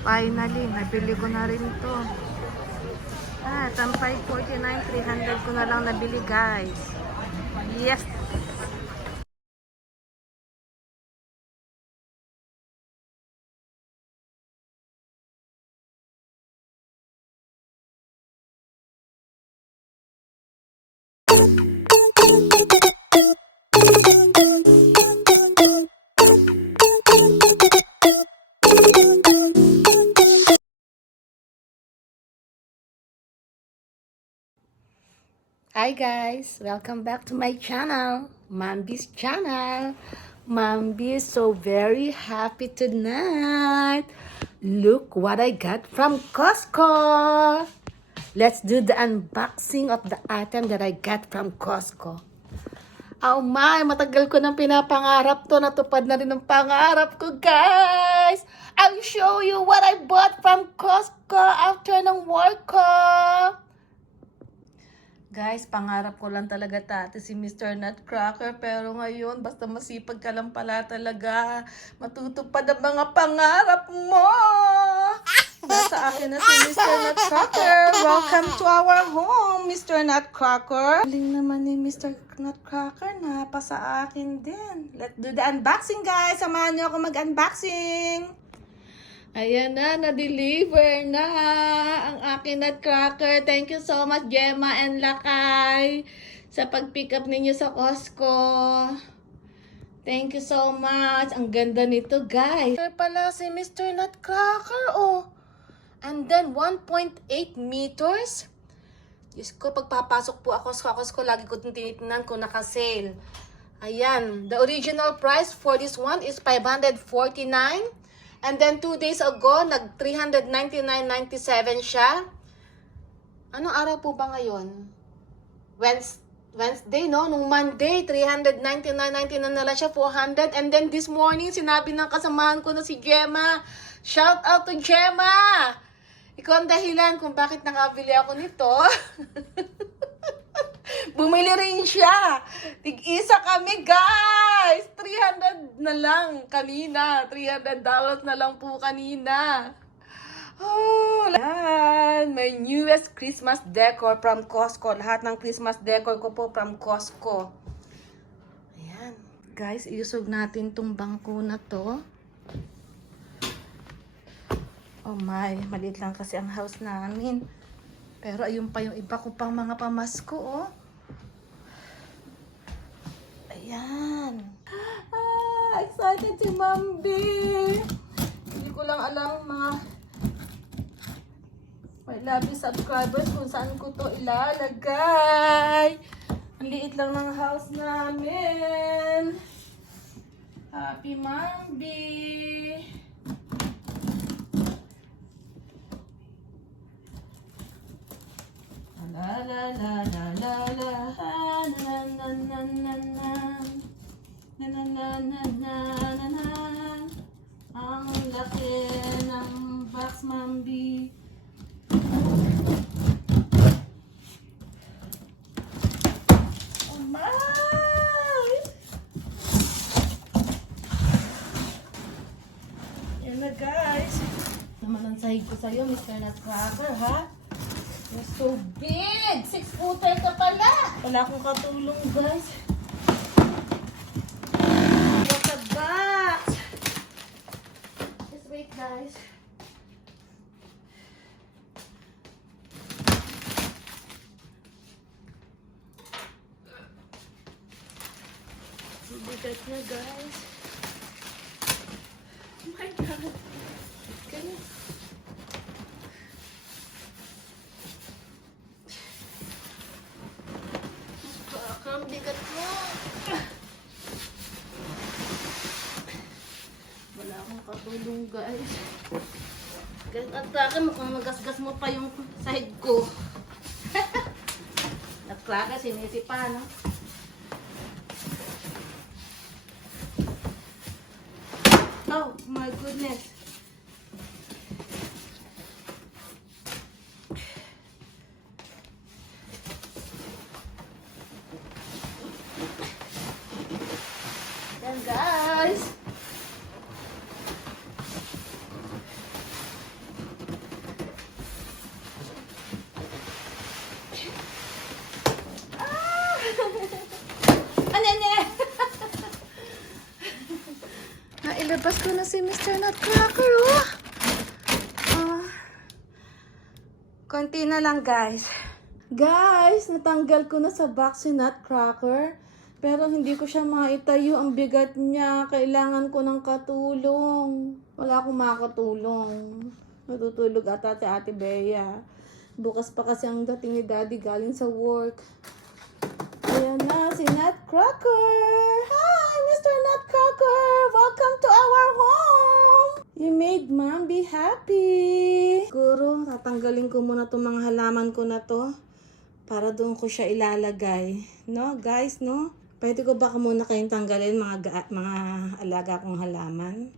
Finally, nabili ko na rin to. Ang 549, 300 ko na lang nabili, guys. Yes! Hi guys, welcome back to my channel, Mambi's channel. Mambi is so very happy tonight. Look what I got from Costco. Let's do the unboxing of the item that I got from Costco. Oh my, matagal ko nang pinapangarap to. Natupad na rin ang pangarap ko, guys. I'll show you what I bought from Costco after ng work ko. Guys, pangarap ko lang talaga dati si Mr. Nutcracker, pero ngayon, basta masipag ka lang pala talaga, matutupad ang mga pangarap mo! Nasa akin na si Mr. Nutcracker. Welcome to our home, Mr. Nutcracker. Galing naman ni Mr. Nutcracker, napa sa akin din. Let's do the unboxing, guys. Samahan niyo ako mag-unboxing. Ayan na, na-deliver na ang aking Nutcracker. Thank you so much, Gemma and Lakay, sa pag-pick up ninyo sa Costco. Thank you so much. Ang ganda nito, guys. Ito pala si Mr. Nutcracker, oh. And then, 1.8 meters. Diyos ko, pagpapasok po ako sa Costco, lagi ko tinitingnan kung naka-sale. Ayan, the original price for this one is $549. And then 2 days ago, nag $399.97 siya. Anong araw po ba ngayon? Wednesday, no? Nung Monday, $399.99 na lang siya, $400. And then this morning, sinabi ng kasamahan ko na si Gemma. Shout out to Gemma! Ikaw ang dahilan kung bakit nakabili ako nito. Bumili rin siya. Tig-isa kami, guys. 300 na lang kanina. $300 na lang po kanina. Oh, yan. My newest Christmas decor from Costco. Lahat ng Christmas decor ko po from Costco. Ayan. Guys, iusog natin tong bangko na to. Oh my, maliit lang kasi ang house namin. Pero ayun pa yung iba ko pang mga pamasko, oh. Ayan. Excited si Mambi. Hindi ko lang alam mga my lovely subscribers kung saan ko to ilalagay. Ang liit lang ng house namin. Happy Mambi. La la la la la la na na na na na na na na na na na na. Ang laki ng box, Mambi. Oh my! Yan na, guys. Naman ang sahig ko sa'yo, Mr. Nutcracker, ha? You're so big! 6-footer ka pala! Wala akong katulong, guys. What a box! Just wait, guys. Bigat na, guys. Oh my God! Ganun. Ang bigat mo. Wala akong katulong, guys. At mukhang magasgas mo pa yung sahig ko. Nagklaka, sinisi pa, no? Oh, my goodness. Guys, Pasko na si Mr. Nutcracker, oh. Konti na lang, guys. Guys, natanggal ko na sa box si Nutcracker. Pero hindi ko siya maitayo. Ang bigat niya. Kailangan ko ng katulong. Wala akong makatulong. Natutulog ata si Ate Bea. Bukas pa kasi ang dating ni Daddy galing sa work. Ayan na si Nutcracker. Hi, Mr. Nutcracker. Welcome to our home. You made Mom be happy. Siguro, tatanggalin ko muna itong mga halaman ko na to. Para doon ko siya ilalagay. No, guys, no? Pwede ko baka muna kayong tanggalin mga alaga kong halaman?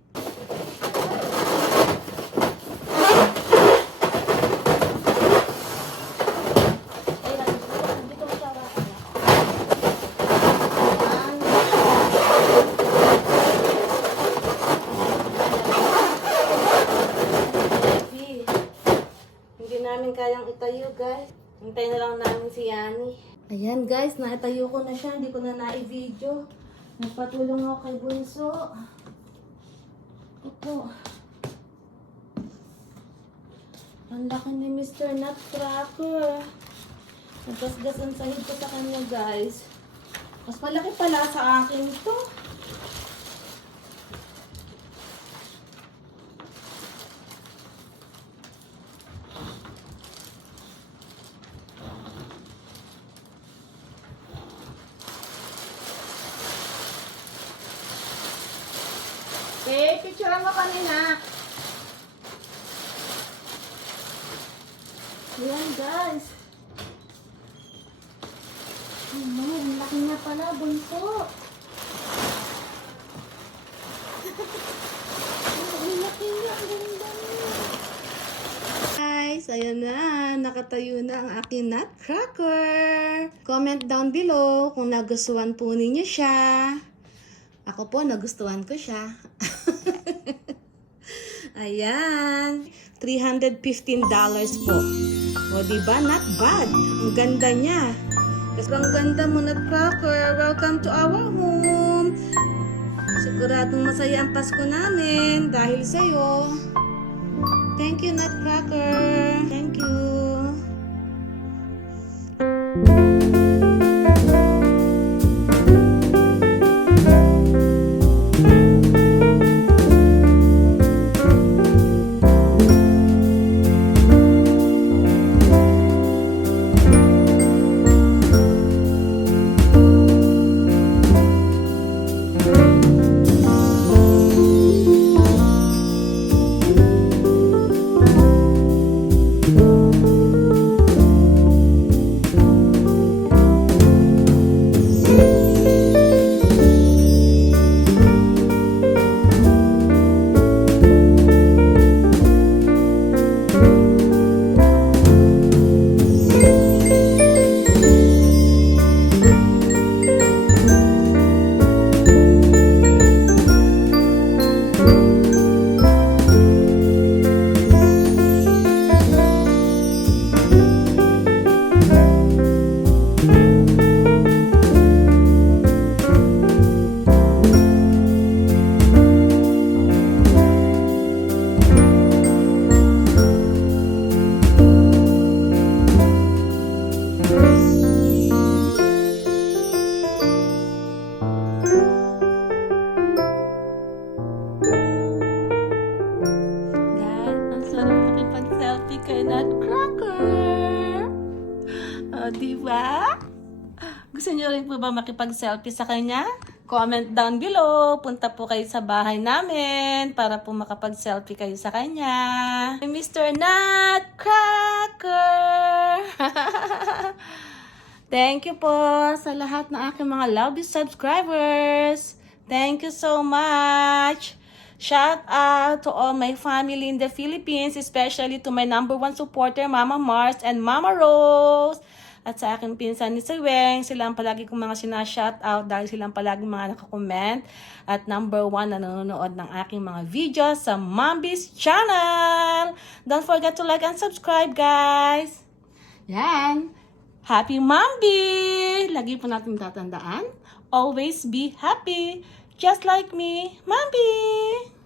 Hindi namin kayang itayo, guys. Hintayin na lang namin si Yani. Ayan guys, naitayo ko na siya. Hindi ko na na-video. Nagpatulong ako kay Bunso. Opo. Ang laki ni Mr. Nutcracker. Nagasgas ang sahig ko sa kanya guys. Mas malaki pala sa akin ito. Picturean mo kanina. Ayan guys. Ang laki na pala, Bunso. Ang laki na, ang ganda niya. Guys, ayan na. Nakatayo na ang aking Nutcracker. Comment down below kung nagustuhan po ninyo siya. Ako po, nagustuhan ko siya. Ayan. $315 po. O, diba? Not bad. Ang ganda niya. Kasi ang ganda mo, Nutcracker. Welcome to our home. Siguradong masaya ang Pasko namin dahil sa'yo. Thank you, Nutcracker. Thank you. Diba? Gusto niyo rin po ba makipag-selfie sa kanya? Comment down below. Punta po kayo sa bahay namin para po makapag-selfie kayo sa kanya. Mr. Nutcracker! Thank you po sa lahat ng aking mga lovely subscribers. Thank you so much. Shout out to all my family in the Philippines, especially to my #1 supporter, Mama Mars and Mama Rose. At sa aking pinsan ni Seweng, sila ang palagi kong mga sinashoutout dahil sila ang palagi mga nakakomment. At #1 na nanonood ng aking mga videos sa Mambi's channel. Don't forget to like and subscribe, guys. Yan. Happy Mambi! Lagi po natin tatandaan. Always be happy. just like me. Mommy!